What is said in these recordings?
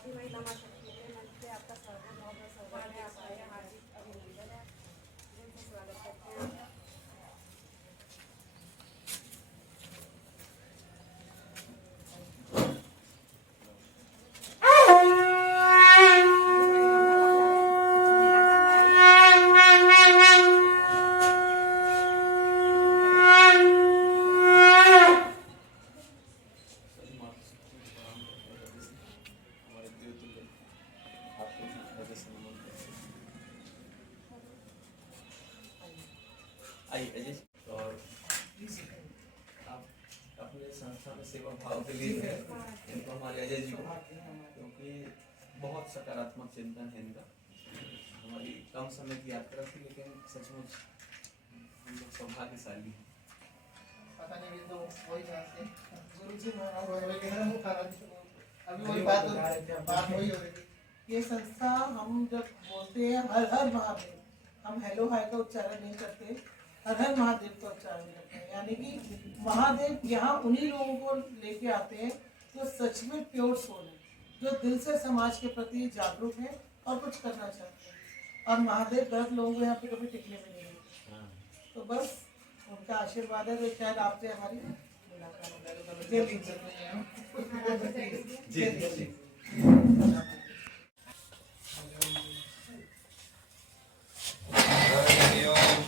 भारतीय महिला महाशक्ति के मंच पे आपका स्वागत, बहुत बहुत स्वागत है। आपका यह हार्दिक अभिनंदन है। दिल से स्वागत करते हैं। आइए और आप अपने संस्था में सेवा भाव के लिए है इनको हमारे अजय जी को, क्योंकि बहुत सकारात्मक चिंतन है इनका। हमारी कम समय की यात्रा थी, लेकिन सचमुच हम लोग सौभाग्यशाली हैं। पता नहीं तो वही गुरुजी अभी वही बात वही हो रही थी। ये संस्था हम जब बोलते हैं हर हर महादेव, हम हेलो हाय का उच्चारण नहीं करते, हर हर महादेव का उच्चारण करते हैं। यानी कि महादेव यहाँ उन्हीं लोगों को लेके आते हैं जो सच में प्योर सोल है, जो दिल से समाज के प्रति जागरूक है और कुछ करना चाहते हैं। और महादेव गलत लोगों को यहाँ पे कभी टिकने में नहीं देते। तो बस उनका आशीर्वाद है, तो शायद आपसे हमारी मुलाकात।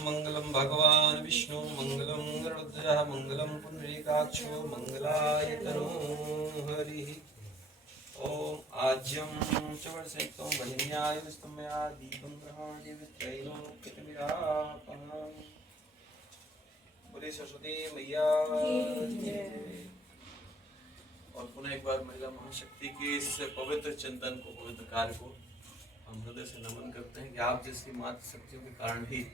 मंगलम भगवान विष्णु मंगलम गरुड़ध्वजः मंगलम पुंडरीकाक्षो मंगलाय तनो हरि। ओम आज्यं च वर्षयितुं वह्न्याय विस्तमया दीपं ग्रहाणि वित्रैलोक्यविरापः। बोले सरस्वती मैया। और पुनः एक बार महिला महाशक्ति के इस पवित्र चिंतन को, पवित्र कार्य को हम हृदय से नमन करते हैं कि आप जैसी मातृ शक्तियों के कारण ही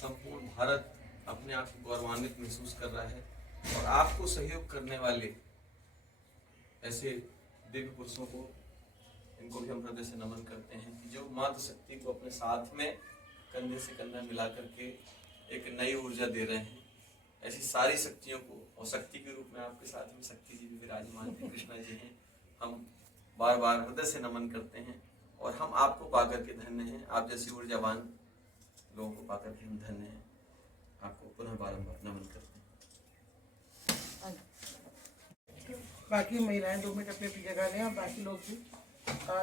संपूर्ण भारत अपने आप को गौरवान्वित महसूस कर रहा है। और आपको सहयोग करने वाले ऐसे दिव्य पुरुषों को, इनको भी हम हृदय से नमन करते हैं कि जो मातृ शक्ति को अपने साथ में कंधे से कंधा मिला करके एक नई ऊर्जा दे रहे हैं। ऐसी सारी शक्तियों को, और शक्ति के रूप में आपके साथ में शक्ति जी भी विराजमान है, कृष्णा जी हैं, हम बार बार हृदय से नमन करते हैं। और हम आपको पाकर के धन्य हैं, आप जैसी ऊर्जावान लोगों को पाकर के हम धन्य हैं। आपको पुनः बारंबार नमन करते हैं। बाकी महिलाएं 2 मिनट अपने जगह लें और बाकी लोग भी।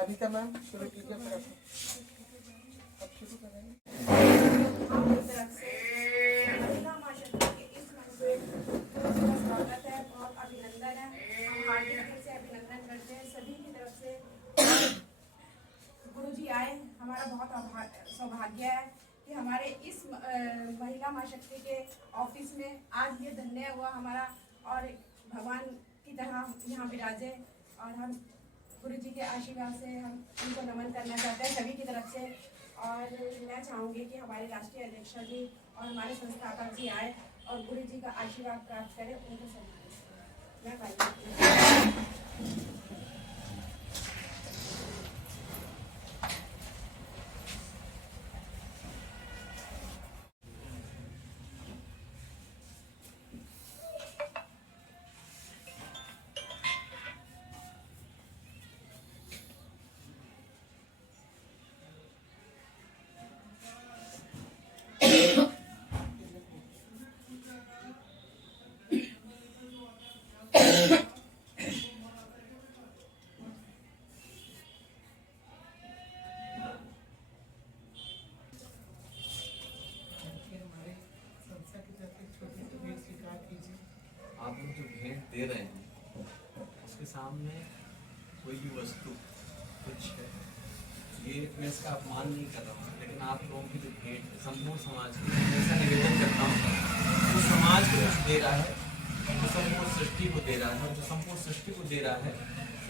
रीता मैम शुरू कीजिए, फिर अब शुरू करेंगे। महिला महाशक्ति के इस मंच पे स्वागत है, बहुत अभिनंदन है। हम हार्दिक दिल से अभिनंदन करते हैं सभी की तरफ से। गुरुजी आए, हमारा बहुत सौभाग्य है कि हमारे इस महिला महाशक्ति के ऑफिस में आज ये धन्य हुआ हमारा, और भगवान की तरह यहाँ विराजे। और हम गुरुजी के आशीर्वाद से हम उनको नमन करना चाहते हैं सभी की तरफ से। और मैं चाहूँगी कि हमारे राष्ट्रीय अध्यक्ष जी और हमारे संस्थापक जी आए और गुरुजी का आशीर्वाद प्राप्त करें, उनको सम्मानित। मैं पाई आप लोग जो भेंट दे रहे हैं उसके सामने कोई भी वस्तु कुछ है, ये मैं इसका अपमान नहीं कर रहा हूँ, लेकिन आप लोगों की जो भेंट है संपूर्ण समाज की, मैं ऐसा निवेदन करता हूँ जो समाज को कुछ दे रहा है, जो संपूर्ण सृष्टि को दे रहा है, और जो संपूर्ण सृष्टि को दे रहा है,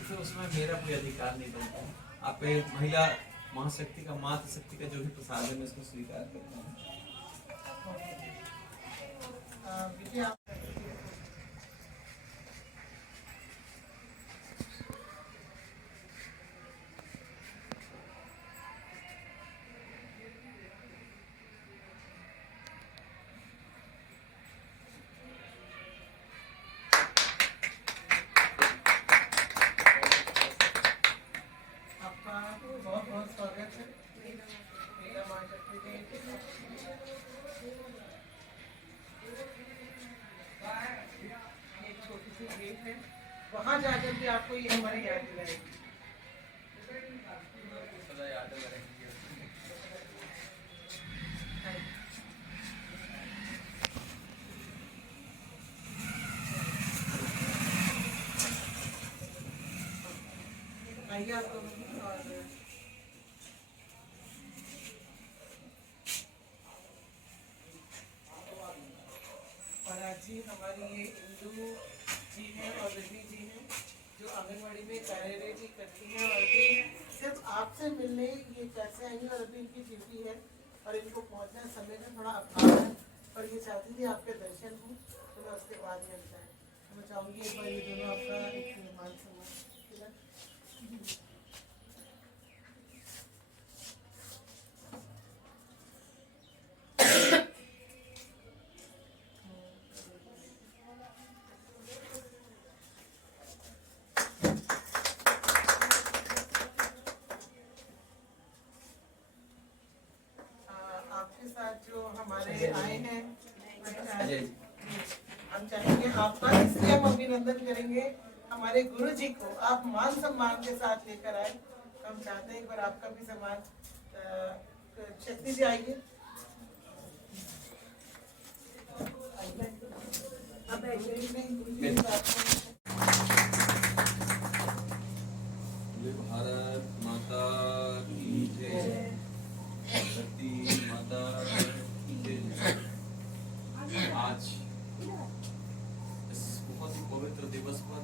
तो उसमें मेरा कोई अधिकार नहीं बनता है। आप महिला महाशक्ति का, मातृ शक्ति का जो भी प्रसाद है, मैं इसको स्वीकार करता हूँ। भी आपको ये हमारी याद दिलाएगी। सदा याद रहेंगे। आइए आपको और आज जी हमारी ये इंदू जी हैं और रवि जी हैं जो आंगनवाड़ी में कार्यरत भी करती हैं और अभी सिर्फ आपसे मिलने ये कैसे आएंगी और अभी इनकी ड्यूटी है और इनको पहुंचना समय का थोड़ा अभाव है और ये चाहती थी आपके दर्शन हो तो मैं उसके बाद मिल जाए। तो मैं चाहूँगी एक बार ये दोनों आपका एक मान सम्मान आपके साथ जो हमारे आए हैं हम चाहेंगे आपका, इसलिए हम अभिनंदन करेंगे हमारे गुरु जी को। आप मान सम्मान के साथ लेकर आए, हम चाहते हैं एक बार आपका भी सम्मान। शक्ति जी आइए। भारत माता की जय, धरती माता की जय। आज इस बहुत ही पवित्र दिवस पर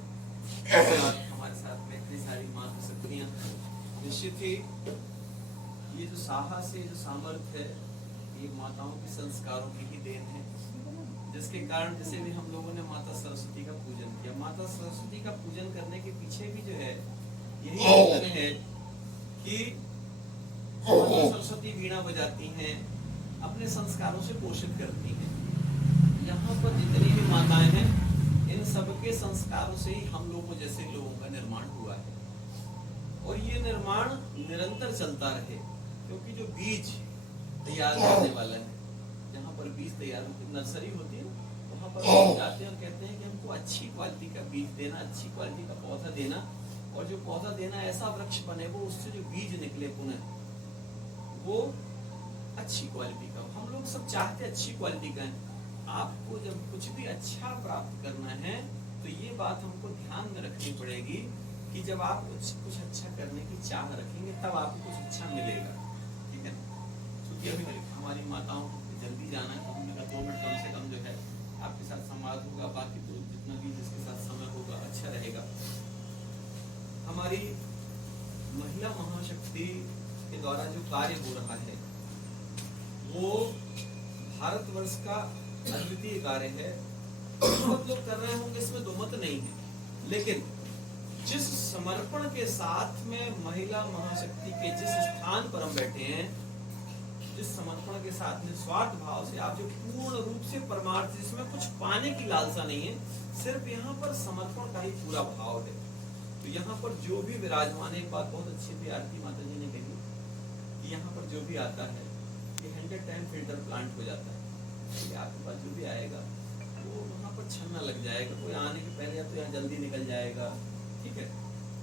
हमारे साथ में इतनी सारी माता शक्तियां, निश्चित ही ये जो साहस है, जो सामर्थ्य है, ये माताओं के संस्कारों की ही देन है, जिसके कारण जैसे भी हम लोगों ने माता सरस्वती का पूजन किया। माता सरस्वती का पूजन करने के पीछे भी जो है यही कारण है कि माता सरस्वती वीणा बजाती हैं, अपने संस्कारों से पोषित करती हैं। यहाँ पर जितनी भी माताएं हैं, इन सबके संस्कारों से ही हम लोगों जैसे लोगों का निर्माण हुआ है और ये निर्माण निरंतर चलता रहे, क्योंकि जो बीज तैयार करने वाला है, जहाँ पर बीज तैयार नर्सरी होती है वहाँ पर हम जाते हैं और कहते हैं कि हमको अच्छी क्वालिटी का बीज देना, अच्छी क्वालिटी का पौधा देना, और जो पौधा देना ऐसा वृक्ष बने वो उससे जो बीज निकले पुनः वो अच्छी क्वालिटी का। हम लोग सब चाहते अच्छी क्वालिटी का है। आपको जब कुछ भी अच्छा प्राप्त करना है तो ये बात हमको ध्यान में रखनी पड़ेगी कि जब आप कुछ अच्छा करने की चाह रखेंगे तब आपको कुछ अच्छा मिलेगा, ठीक है। क्योंकि अभी हमारी माताओं को जल्दी जाना है तो हमने कहा 2 मिनट कम से कम जो है आपके साथ संवाद होगा, बाकी तो जितना भी जिसके साथ समय होगा अच्छा रहेगा। हमारी महिला महाशक्ति के द्वारा जो कार्य हो रहा है वो भारतवर्ष का अद्वितीय कार्य है। बहुत लोग कर रहे होंगे, इसमें दो मत नहीं है, लेकिन जिस समर्पण के साथ में महिला महाशक्ति के जिस स्थान पर हम बैठे हैं, जिस समर्पण के साथ में स्वार्थ भाव से आप जो पूर्ण रूप से परमार्थ, जिसमें कुछ पाने की लालसा नहीं है, सिर्फ यहाँ पर समर्पण का ही पूरा भाव है। तो यहाँ पर जो भी विराजमान, एक बात बहुत अच्छी थी आरती माता जी ने कही कि यहाँ पर जो भी आता है ये 100 टाइम फिल्टर प्लांट हो जाता है। तो आपके पास जो भी आएगा वो वहाँ पर छन्ना लग जाएगा, कोई आने के पहले या तो यहाँ जल्दी निकल जाएगा, ठीक है।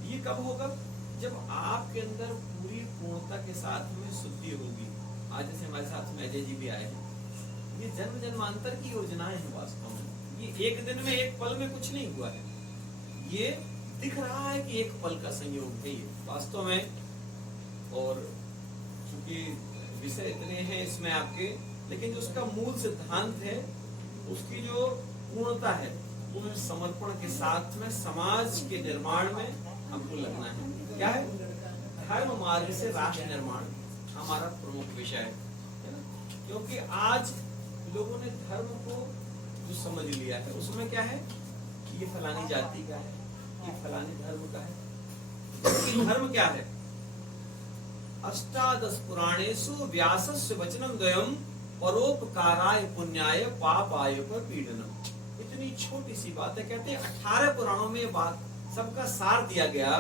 ये कब होगा? जब आपके अंदर पूरी पूर्णता के साथ में शुद्धि होगी। आज जैसे हमारे साथ में अजय जी भी आए हैं, ये जन्म जन्मांतर की योजनाएं हैं वास्तव में। ये एक दिन में एक पल में कुछ नहीं हुआ है, ये दिख रहा है कि एक पल का संयोग है ये वास्तव में। और क्योंकि विषय इतने हैं इसमें आपके, लेकिन जो उसका मूल सिद्धांत है, उसकी जो पूर्णता है, वो समर्पण के साथ में समाज के निर्माण में हमको लगना है। क्या है? धर्म मार्ग से राष्ट्र निर्माण हमारा प्रमुख विषय है ना। क्योंकि आज लोगों ने धर्म को जो समझ लिया है उसमें क्या है, ये फलानी जाति का है, ये फलानी धर्म का है। धर्म क्या है? अष्टादश पुराणेषु व्यासस्य वचनं द्वयम् परोपकाराय पुण्याय पापाय पीडनम। इतनी छोटी सी बात है, कहते हैं 18 पुराणों में बात सबका सार दिया गया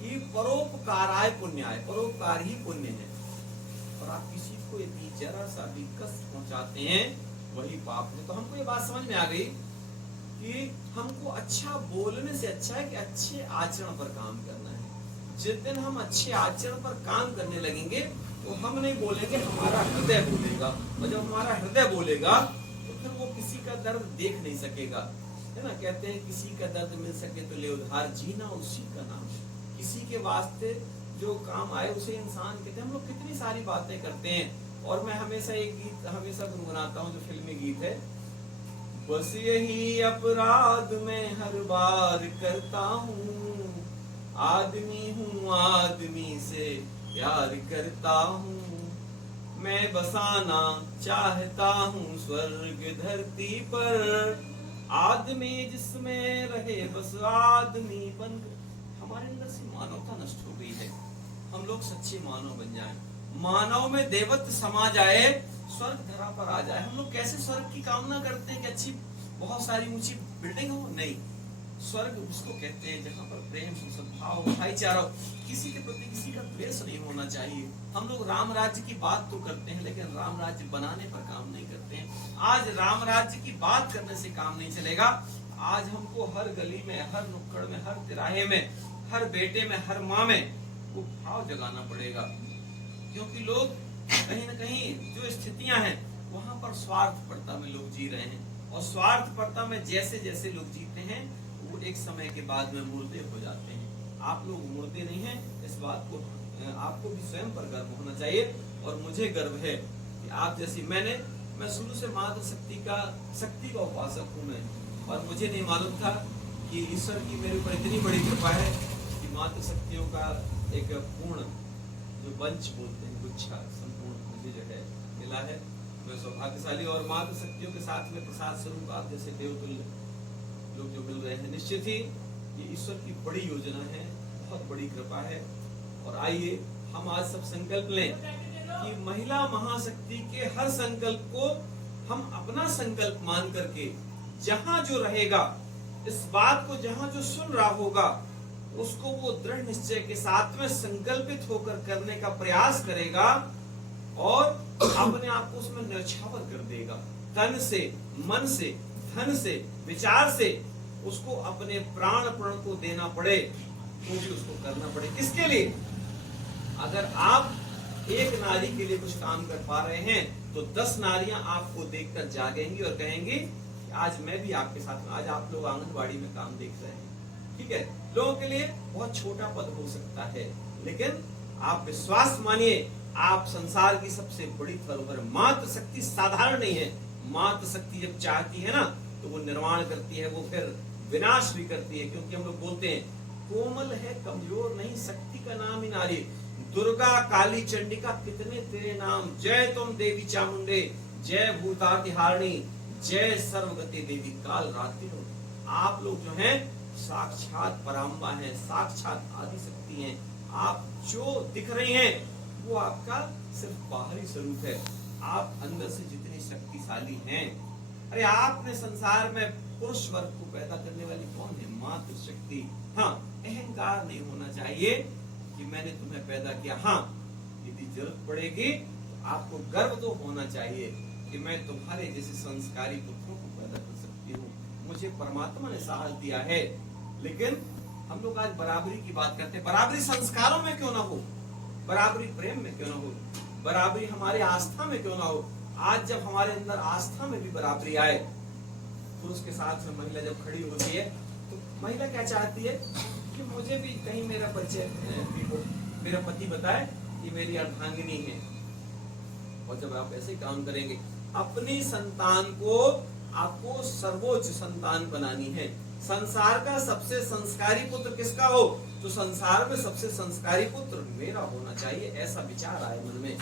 कि परोपकाराय पुण्याय, परोपकार ही पुण्य है। और आप किसी को यदि जरा सा भी कष्ट पहुंचाते हैं वही पाप है। तो हमको ये बात समझ में आ गई कि हमको अच्छा बोलने से अच्छा है कि अच्छे आचरण पर काम करना है। जिस दिन हम अच्छे आचरण पर काम करने लगेंगे तो हम नहीं बोलेंगे, हमारा हृदय बोलेगा, और जब हमारा हृदय बोलेगा तो फिर वो किसी का दर्द देख नहीं सकेगा, है ना। कहते हैं किसी का दर्द मिल सके तो ले उधार, जीना उसी का नाम। किसी के वास्ते जो काम आए उसे इंसान कहते हैं। हम लोग कितनी सारी बातें करते हैं, और मैं हमेशा एक गीत हमेशा गुनगुनाता हूँ जो फिल्मी गीत है, बस यही अपराध मैं हर बार करता हूँ, आदमी हूँ आदमी से प्यार करता हूँ, मैं बसाना चाहता हूँ स्वर्ग धरती पर, आदमी जिसमें रहे बस आदमी बन। हमारे अंदर से मानवता नष्ट हो गई है। हम लोग सच्चे मानव बन जाएं, मानव में देवत्व समा जाए, स्वर्ग धरा पर आ जाए। हम लोग कैसे स्वर्ग की कामना करते हैं कि अच्छी बहुत सारी ऊंची बिल्डिंग हो? नहीं, स्वर्ग उसको कहते हैं जहाँ पर प्रेम हो, सद्भाव हो, भाईचारा हो, किसी के प्रति किसी का द्वेष नहीं होना चाहिए। हम लोग राम राज्य की बात तो करते हैं लेकिन राम राज्य बनाने पर काम नहीं करते हैं। आज राम राज्य की बात करने से काम नहीं चलेगा। आज हमको हर गली में, हर नुक्कड़ में, हर तिराहे में, हर बेटे में, हर माँ में वो भाव जगाना पड़ेगा, क्योंकि लोग कहीं ना कहीं जो स्थितियां हैं वहां पर स्वार्थपरता में लोग जी रहे हैं, और स्वार्थपरता में जैसे जैसे लोग जीते हैं वो एक समय के बाद में मुर्दे हो जाते हैं। आप लोग मुर्दे नहीं हैं, इस बात को आपको भी स्वयं पर गर्व होना चाहिए। और मुझे गर्व है कि आप जैसी मैं शुरू से मातृ शक्ति का उपासक हूँ मैं, और मुझे नहीं मालूम था कि ईश्वर की मेरे ऊपर इतनी बड़ी कृपा है कि मातृ शक्तियों का एक पूर्ण जो वंश बोलते हैं, गुच्छा संपूर्ण मुझे जो है मिला है। मैं सौभाग्यशाली, और मातृ शक्तियों के साथ में प्रसाद स्वरूप आप जैसे देवतुल्य लोग जो मिल रहे हैं, निश्चित ही ये ईश्वर की बड़ी योजना है, बहुत बड़ी कृपा है। और आइए हम आज सब संकल्प लें कि महिला महाशक्ति के हर संकल्प को हम अपना संकल्प मान करके, जहां जो रहेगा, इस बात को जहां जो सुन रहा होगा, उसको वो दृढ़ निश्चय के साथ में संकल्पित होकर करने का प्रयास करेगा, और अपने आप को उसमें न्यौछावर कर देगा। तन से, मन से, धन से, विचार से उसको अपने प्राण को देना पड़े तो भी उसको करना पड़े। किसके लिए? अगर आप एक नारी के लिए कुछ काम कर पा रहे हैं तो 10 नारियां आपको देखकर जागेंगी और कहेंगी कि आज मैं भी आपके साथ हूं। आज आप लोग आंगनबाड़ी में काम देख रहे हैं, ठीक है, लोगों के लिए बहुत छोटा पद हो सकता है, लेकिन आप विश्वास मानिए, आप संसार की सबसे बड़ी धरोहर। मातृ शक्ति साधारण नहीं है। मातृ शक्ति जब चाहती है ना तो वो निर्माण करती है, वो फिर विनाश भी करती है। क्योंकि हम लोग बोलते हैं कोमल है, कमजोर नहीं, शक्ति का नाम ही नारी। दुर्गा, काली, चंडिका, कितने तेरे नाम। जय तुम देवी चामुंडे, जय भूतातिहारिणी, जय सर्वगति देवी काल रात्रि। आप लोग जो हैं साक्षात पराम्बा हैं, साक्षात आदि शक्ति हैं। आप जो दिख रही हैं वो आपका सिर्फ बाहरी स्वरूप है। आप अंदर से जितनी शक्तिशाली हैं, अरे आपने संसार में पुरुष वर्ग को पैदा करने वाली कौन है? मातृ शक्ति। हाँ, अहंकार नहीं होना चाहिए कि मैंने तुम्हें पैदा किया। हाँ, यदि जरूरत पड़ेगी तो आपको गर्व तो होना चाहिए कि मैं तुम्हारे जैसे संस्कारी पुत्रों को पैदा कर सकती हूँ। मुझे परमात्मा ने साहस दिया है। लेकिन हम लोग आज बराबरी की बात करते हैं। बराबरी संस्कारों में क्यों ना हो, बराबरी प्रेम में क्यों ना हो, बराबरी हमारी आस्था में क्यों ना हो। आज जब हमारे अंदर आस्था में भी बराबरी आए, पुरुष के साथ में महिला जब खड़ी होती है तो महिला क्या चाहती है कि मुझे भी कहीं मेरा परिचय भी हो, मेरा पति बताए कि मेरी अर्धांगिनी है। और जब आप ऐसे काम करेंगे, अपनी संतान को आपको सर्वोच्च संतान बनानी है। संसार का सबसे संस्कारी पुत्र किसका हो? तो संसार में सबसे संस्कारी पुत्र मेरा होना चाहिए, ऐसा विचार आए मन में।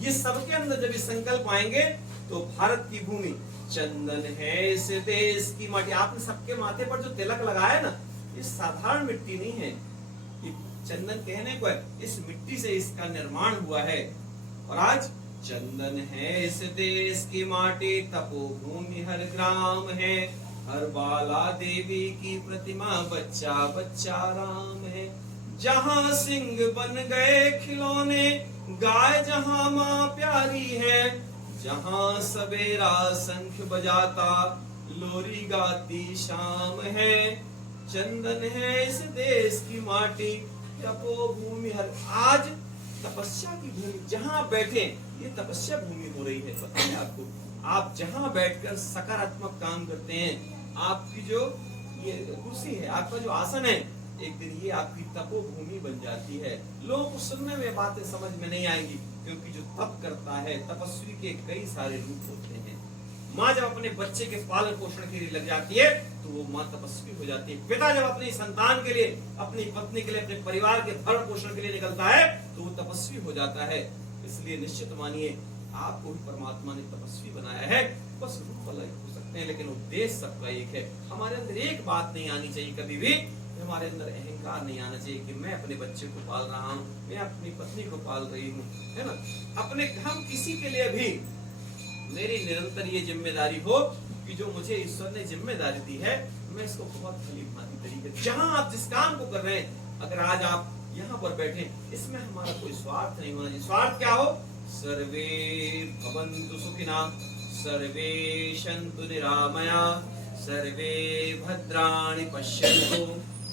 ये सबके अंदर जब ये संकल्प आएंगे तो भारत की भूमि चंदन है इस देश की माटी। आपने सबके माथे पर जो तिलक लगाया ना, ये साधारण मिट्टी नहीं है, ये चंदन कहने को है, इस मिट्टी से इसका निर्माण हुआ है। और आज चंदन है इस देश की माटी, तपोभूमि हर ग्राम है, हर बाला देवी की प्रतिमा, बच्चा बच्चा राम है। जहाँ सिंह बन गए खिलौने, गाय जहाँ माँ प्यारी है, जहाँ सवेरा शंख बजाता लोरी गाती शाम है, चंदन है इस देश की माटी, तपो भूमि हर। आज तपस्या की भूमि, जहां आप बैठे ये तपस्या भूमि हो रही है। पता है आपको, आप जहां बैठकर सकारात्मक काम करते हैं, आपकी जो ये कुर्सी है, आपका जो आसन है, एक दिन ये आपकी तपोभूमि बन जाती है। लोगों को सुनने में बातें समझ में नहीं आएंगी, क्योंकि जो तप करता है, तपस्वी के कई सारे रूप होते हैं। माँ जब अपने बच्चे के पालन पोषण के लिए लग जाती है तो वो माँ तपस्वी हो जाती है। पिता जब अपनी संतान के लिए, अपनी पत्नी के लिए, अपने परिवार के भरण पोषण के लिए निकलता है तो वो तपस्वी हो जाता है। इसलिए निश्चित मानिए, आपको भी परमात्मा ने तपस्वी बनाया है। बस रूप अलग हो सकते हैं, लेकिन उद्देश्य सबका एक है। हमारे अंदर एक बात नहीं आनी चाहिए कभी भी, हमारे अंदर अहंकार नहीं आना चाहिए कि मैं अपने बच्चे को पाल रहा हूँ, मैं अपनी पत्नी को पाल रही हूँ, है ना। अपने हम किसी के लिए भी मेरी निरंतर ये जिम्मेदारी हो कि जो मुझे ईश्वर ने जिम्मेदारी दी है, मैं इसको बहुत भली भांति तरीके, जहां आप जिस काम को कर रहे हैं, अगर आज आप यहाँ पर बैठे, इसमें हमारा कोई स्वार्थ नहीं होना चाहिए। स्वार्थ क्या हो? सर्वे भवन्तु सुखिनः, सर्वे सन्तु निरामया, सर्वे भद्राणि पश्यन्तु,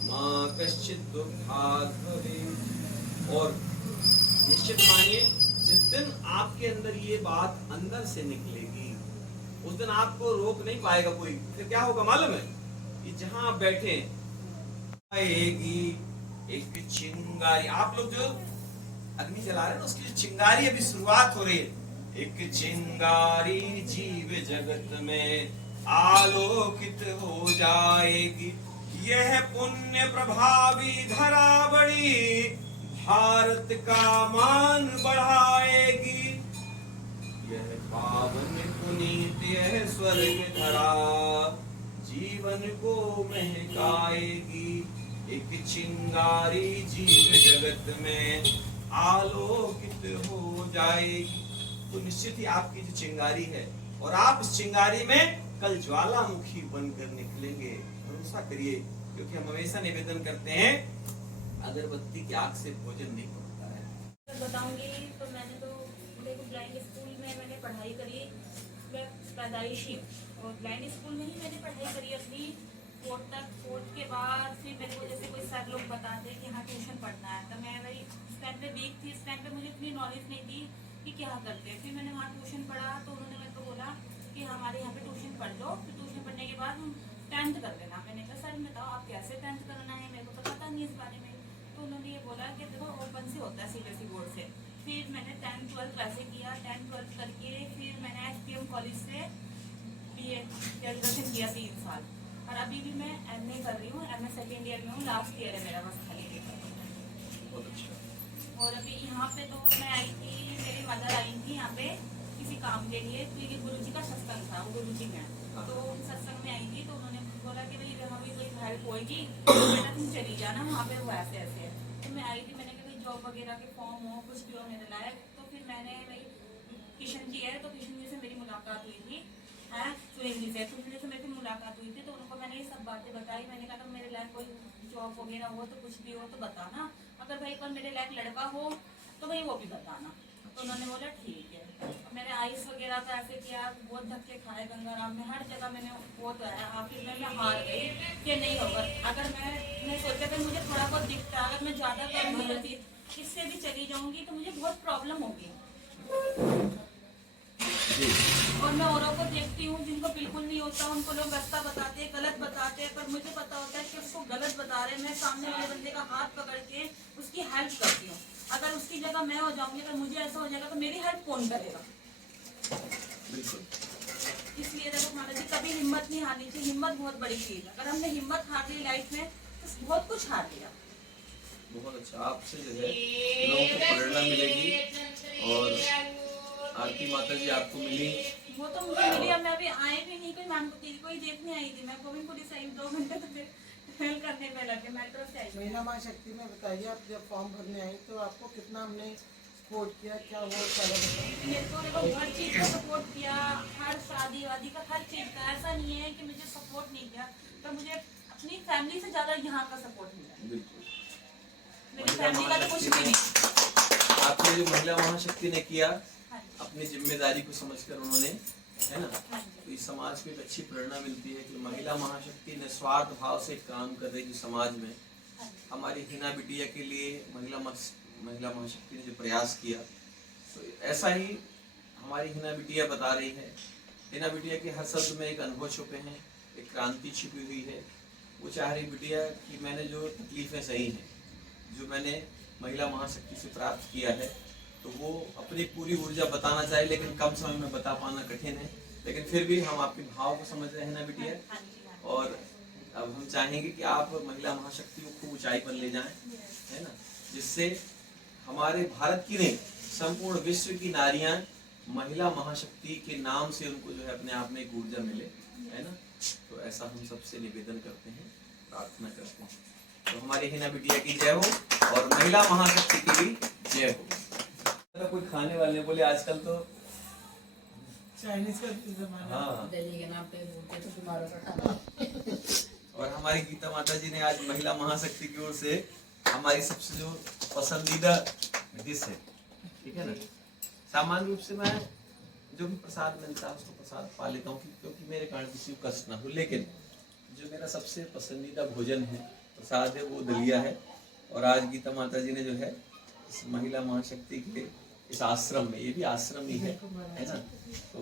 मा कश्चित् दुःखात् भवेत्। और निश्चित मानिए, जिस दिन आपके अंदर ये बात अंदर से निकलेगी, उस दिन आपको रोक नहीं पाएगा कोई। फिर क्या होगा मालूम है? कि जहां आप बैठे आएगी एक चिंगारी। आप लोग जो अग्नि जला रहे हैं ना, उसकी चिंगारी अभी शुरुआत हो रही है। एक चिंगारी जीव जगत में आलोकित हो जाएगी, यह पुण्य प्रभावी धरा बड़ी, भारत का मान बढ़ाएगी। यह पावन पुनीत यह स्वर्ग धरा, जीवन को महकाएगी। एक चिंगारी जीव जगत में आलोकित हो जाएगी। तो निश्चित ही आपकी जो चिंगारी है, और आप इस चिंगारी में कल ज्वालामुखी बनकर निकलेंगे। भरोसा करिए, क्योंकि हम हमेशा निवेदन करते हैं, अगरबत्ती की आग से भोजन नहीं पकता है। बताऊंगी तो मैंने तो देखो ब्लाइंड स्कूल में मैंने पढ़ाई करी, मैं पैदाइशी, और ब्लाइंड स्कूल में ही मैंने पढ़ाई करी अपनी 4th तक। 4th के बाद फिर मेरे को जैसे कोई सर लोग बताते कि हाँ ट्यूशन पढ़ना है, तो मैं वही उस टाइम पे वीक थी। इस टाइम पे मुझे इतनी नॉलेज नहीं थी कि क्या करते हैं। फिर मैंने वहाँ ट्यूशन पढ़ा, तो उन्होंने मेरे को बोला कि हमारे यहाँ पे ट्यूशन पढ़ लो, फिर ट्यूशन पढ़ने के बाद हम 10th कर देना। मैंने कहा सर बताओ आप कैसे 10th करना है, मेरे को तो पता नहीं इस बारे में। तो उन्होंने ये बोला कि देखो ओपन से होता है सीबीएसई बोर्ड से। फिर मैंने 10th 12th वैसे किया, 10th 12th करके फिर मैंने एसपीएम कॉलेज से बीए ग्रेजुएशन किया 3 साल, और अभी भी मैं एमए कर रही हूँ। एमए सेकेंड ईयर में हूँ, लास्ट ईयर है मेरा बस खाली पेपर। बहुत अच्छा। और अभी यहाँ पे तो मैं आई थी, मेरी मदर आई थी यहाँ पे किसी काम के लिए, क्योंकि गुरुजी का सत्संग था, वो गुरुजी में, तो सत्संग में आई थी। तो उन्होंने बोला कि भाई वहाँ भी कोई हेल्प होगी, बेटा तुम चली जाना, वहाँ पे वो ऐसे ऐसे है। तो मैं आई थी, मैंने कहा जॉब वगैरह के फॉर्म हो, कुछ भी हो मेरे लायक। तो फिर मैंने भाई किशन जी है, तो किशन जी से मेरी मुलाकात हुई थी, है सुहेल जी से, तो से मेरी मुलाकात हुई थी। तो उनको मैंने ये सब बातें बताई। मैंने कहा मेरे लायक कोई जॉब वगैरह हो, तो कुछ भी हो तो बताना, अगर भाई कल मेरे लायक लड़का हो तो भाई वो भी बताना। तो उन्होंने बोला ठीक है। मैंने आइस वगैरह का ऐसे किया, बहुत धक्के खाए गंगाराम में, हर जगह मैंने वो तो है। आखिर में मैं हार गई कि नहीं होगा। अगर मैं सोचा कि मुझे थोड़ा बहुत दिखता है, अगर मैं ज़्यादा करूँगी तो इससे भी चली जाऊँगी तो मुझे बहुत प्रॉब्लम होगी। और मैं औरों को देखती हूँ जिनको बिल्कुल नहीं होता, उनको लोग रास्ता बताते हैं, गलत बताते हैं, पर मुझे पता होता है कि उसको गलत बता रहे हैं। मैं सामने वाले बंदे का हाथ पकड़ के उसकी हेल्प करती हूँ। अगर उसकी जगह मैं हो जाऊंगी, अगर मुझे ऐसा हो जाएगा तो मेरी हेल्प कौन करेगा? इसलिए देखो माता जी, कभी हिम्मत नहीं हारनी चाहिए। हिम्मत बहुत बड़ी चीज है। अगर हमने हिम्मत हार ली लाइफ में तो बहुत कुछ हार लिया। बहुत अच्छा, आपसे जो है लोगों को प्रेरणा मिलेगी। और आरती माता जी आपको मिली, वो तो मुझे मिली। अब मैं अभी आए भी नहीं, कोई मैम को ही देखने आई थी। मैं गोविंदपुरी से आई 2 घंटे तो फेल करने में लगे, मेट्रो से आई। महिला माँ शक्ति में बताइए, आप जब फॉर्म भरने आई तो आपको कितना हमने सपोर्ट किया, क्या वो सारा बताइए। मेरे को देखो हर चीज का सपोर्ट किया, हर शादी वादी का, हर चीज का। ऐसा नहीं है कि मुझे सपोर्ट नहीं किया, तो मुझे अपनी फैमिली से ज्यादा यहाँ का सपोर्ट मिला। बिल्कुल, मेरी फैमिली का तो कुछ भी नहीं। आपने जो महिला महाशक्ति ने किया, अपनी जिम्मेदारी को समझकर उन्होंने, है ना, तो इस समाज समाज को एक अच्छी प्रेरणा मिलती है कि महिला महाशक्ति निस्वार्थ भाव से काम कर रही है समाज में। हमारी हिना बिटिया के लिए महिला महाशक्ति ने जो प्रयास किया, तो ऐसा ही हमारी हिना बिटिया बता रही है। हिना बिटिया के हर शब्द में एक अनुभव छुपे हैं, एक क्रांति छिपी हुई है। वो चाह रही बिटिया कि मैंने जो तकलीफें सही हैं, जो मैंने महिला महाशक्ति से प्राप्त किया है, तो वो अपनी पूरी ऊर्जा बताना चाहे, लेकिन कम समय में बता पाना कठिन है। लेकिन फिर भी हम आपके भाव को समझ रहे हैं ना बिटिया, और अब हम चाहेंगे कि आप महिला महाशक्ति को खूब ऊंचाई पर ले जाएं, है ना, जिससे हमारे भारत की नहीं, संपूर्ण विश्व की नारियां महिला महाशक्ति के नाम से उनको जो है अपने आप में एक ऊर्जा मिले, है ना। तो ऐसा हम सबसे निवेदन करते हैं, प्रार्थना करते हैं। तो हमारी हिना बिटिया की जय हो और महिला महाशक्ति की भी जय हो। कोई खाने वाले बोले आजकल तो चाइनीज का जमाना। हाँ, दही के नाम पे भूखे तो तुम्हारा सा खाना। और हमारी गीता माता जी ने आज महिला महाशक्ति की ओर से हमारी सबसे जो पसंदीदा डिश है, ठीक है ना। सामान्य रूप से मैं जो भी प्रसाद मिलता है उसको प्रसाद पा लेता हूँ, क्योंकि मेरे कारण किसी को कष्ट ना हो। लेकिन जो मेरा सबसे पसंदीदा भोजन है, प्रसाद है, वो दलिया है। और आज गीता माता जी ने जो है इस महिला महाशक्ति के इस आश्रम में, ये भी आश्रम ही है ना, तो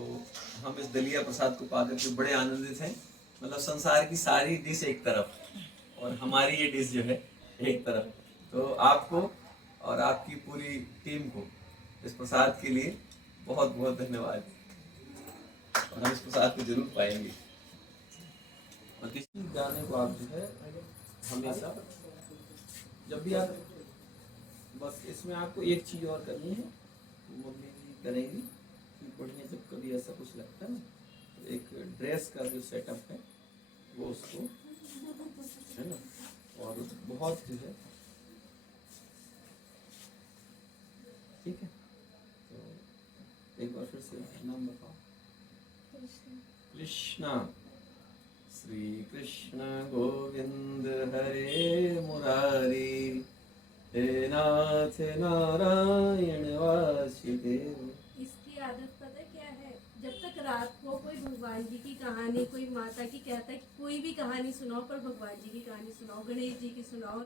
हम इस दलिया प्रसाद को पाकर के बड़े आनंदित हैं। मतलब संसार की सारी डिश एक तरफ और हमारी ये डिश जो है एक तरफ। तो आपको और आपकी पूरी टीम को इस प्रसाद के लिए बहुत बहुत धन्यवाद। और हम इस प्रसाद को जरूर पाएंगे। और किसी गाने को आप जो है हमेशा जब भी आप, बस इसमें आपको एक चीज और करनी है, मम्मी जी करेंगी कि बढ़िया जब कभी ऐसा कुछ लगता है ना, तो एक ड्रेस का जो सेटअप है वो उसको, है ना, और बहुत जो है, ठीक है। तो एक बार फिर से नाम बताओ। कृष्णा। श्री कृष्ण गोविंद हरे मुरारी, हे नाथ नारायण वासुदेव। इसकी आदत पता है क्या है? जब तक रात को कोई भगवान जी की कहानी, कोई माता की, कहता है कि कोई भी कहानी सुनाओ, पर भगवान जी की कहानी सुनाओ, गणेश जी की सुनाओ।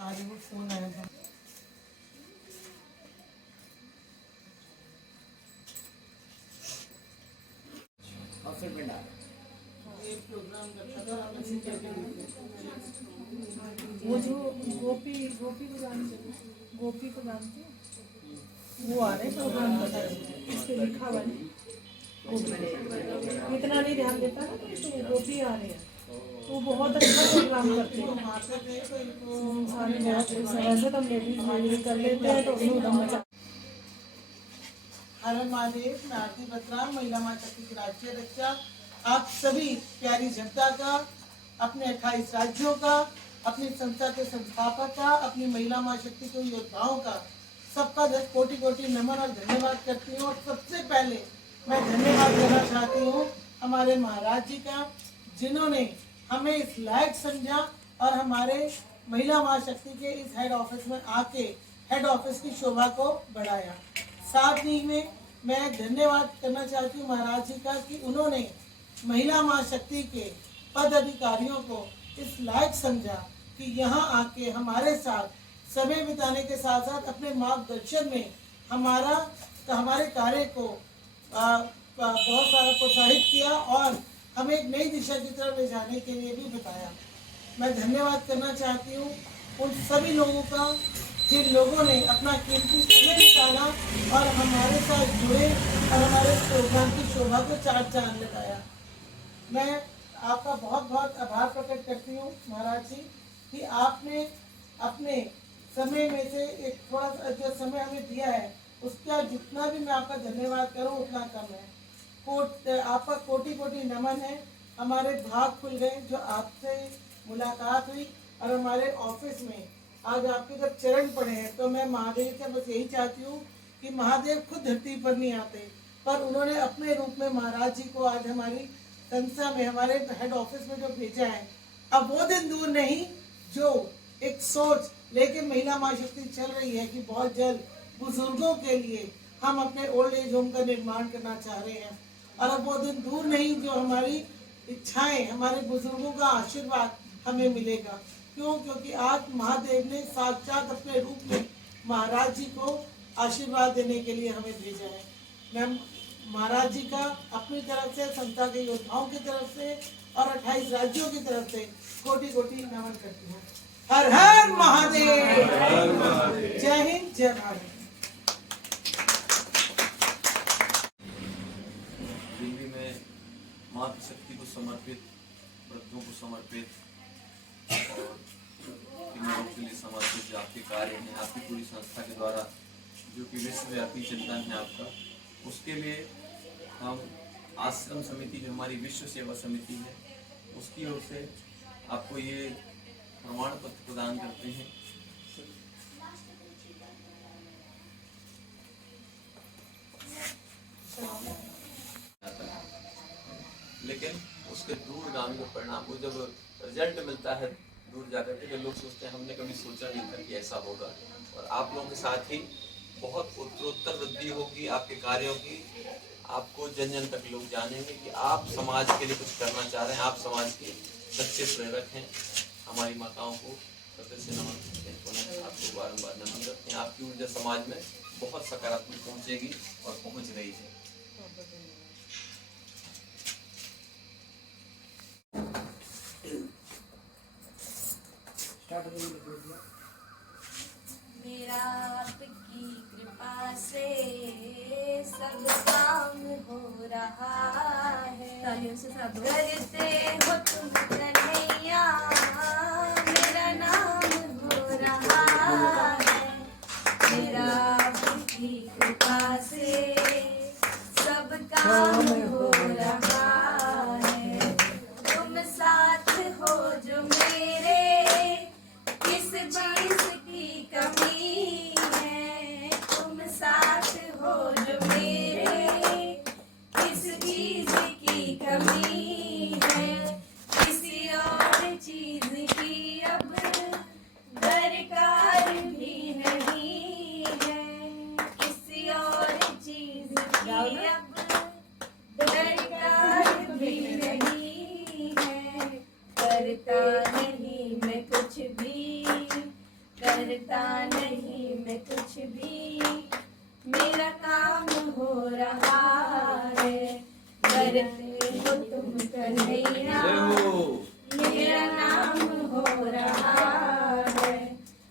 आज वो फोन आया था। और फिर में डाल। एक प्रोग्राम रखा था वो जो गोपी को जानते हो? वो आ रहे प्रोग्राम बता इस पे लिखा हुआ है गोपी। इतना नहीं ध्यान देता ना, तो गोपी आ रहे हैं, वो बहुत अच्छा प्रोग्राम करते हैं। सारे बहुत वैसे तो लेडीज कर लेते हैं, तो उसमें मजा। हर हर महादेव। मैं आरती बत्रा, महिला महाशक्ति की राज्य अध्यक्षा। आप सभी प्यारी जनता का, अपने 28 राज्यों का, अपनी संस्था के संस्थापक का, अपनी महिला महाशक्ति के योद्धाओं का, सबका 10 कोटि कोटि नमन और धन्यवाद करती हूँ। और सबसे पहले मैं धन्यवाद देना चाहती हूँ हमारे महाराज जी का, जिन्होंने हमें इस लायक समझा और हमारे महिला महाशक्ति के इस हेड ऑफिस में आके हेड ऑफिस की शोभा को बढ़ाया। साथ ही में मैं धन्यवाद करना चाहती हूँ महाराज जी का कि उन्होंने महिला महाशक्ति के पद अधिकारियों को इस लायक समझा कि यहाँ आके हमारे साथ समय बिताने के साथ साथ अपने मार्गदर्शन में हमारे कार्य को बहुत सारा प्रोत्साहित किया और हमें एक नई दिशा की तरफ ले जाने के लिए भी बताया। मैं धन्यवाद करना चाहती हूँ उन सभी लोगों का जिन लोगों ने अपना कीमती समय निकाला और हमारे साथ जुड़े और हमारे प्रोग्राम की शोभा को चार चांद लगाया। मैं आपका बहुत बहुत आभार प्रकट करती हूँ महाराज जी कि आपने अपने समय में से एक थोड़ा सा जो समय हमें दिया है, उसका जितना भी मैं आपका धन्यवाद करूँ उतना कम है। आपका कोटि कोटि नमन है। हमारे भाग खुल गए जो आपसे मुलाकात हुई और हमारे ऑफिस में आज आपके जब चरण पड़े हैं, तो मैं महादेव से बस यही चाहती हूँ कि महादेव खुद धरती पर नहीं आते, पर उन्होंने अपने रूप में महाराज जी को आज हमारी संस्था में, हमारे हेड ऑफिस में जो भेजा है। अब वो दिन दूर नहीं जो एक सोच लेके महिला महाशक्ति चल रही है कि बहुत जल्द बुजुर्गों के लिए हम अपने ओल्ड एज होम का निर्माण करना चाह रहे हैं। और अब वो दिन दूर नहीं जो हमारी इच्छाएं, हमारे बुजुर्गों का आशीर्वाद हमें मिलेगा। क्यों? क्योंकि आज महादेव ने साक्षात अपने रूप में महाराज जी को आशीर्वाद देने के लिए हमें भेजा है। मैं महाराज जी का अपनी तरफ से, संस्था के योद्धाओं की तरफ से और 28 राज्यों की तरफ से कोटि कोटि नमन करती हूँ। हर हर महादेव। जय हिंद, जय भारत। दिल्ली में मातृशक्ति को समर्पित, वृद्धों को समर्पित और किन्नरों के लिए समर्पित जो आपके कार्य हैं, आपकी पूरी संस्था के द्वारा जो कि विश्वव्यापी चिंतन है आपका, उसके लिए हम आश्रम समिति जो हमारी विश्व सेवा समिति है उसकी ओर से आपको ये प्रमाण पत्र प्रदान करते हैं। लेकिन उसके दूरगामी का परिणाम को जब रिजल्ट मिलता है दूर जाकर के, लोग सोचते हैं हमने कभी सोचा नहीं था कि ऐसा होगा। और आप लोगों के साथ ही बहुत उत्तरोत्तर वृद्धि होगी आपके कार्यों की। आपको जन जन तक लोग जानेंगे कि आप समाज के लिए कुछ करना चाह रहे हैं, आप समाज के सच्चे प्रेरक हैं। हमारी माताओं को हृदय से नमन करते हैं, आपको बारंबार नमन करते हैं। आपकी ऊर्जा समाज में बहुत सकारात्मक पहुंचेगी और पहुंच रही है। मेरा आपकी कृपा से सब काम हो रहा है। तालियों से साथ दो। करते हो तुम कन्हैया, मेरा नाम हो रहा है। मेरा आपकी कृपा से सब काम हो रहा है। तुम साथ हो जो मेरे, किस चीज की कमी है। तुम साथ हो जो मेरे, किस चीज की कमी है। किसी और चीज की अब दरकार भी नहीं है। किसी और चीज की अब दरकार भी नहीं है। करता नहीं मैं कुछ भी, करता नहीं मैं कुछ भी, मेरा काम हो रहा है। करते हो तुम कन्हैया, मेरा नाम हो रहा है।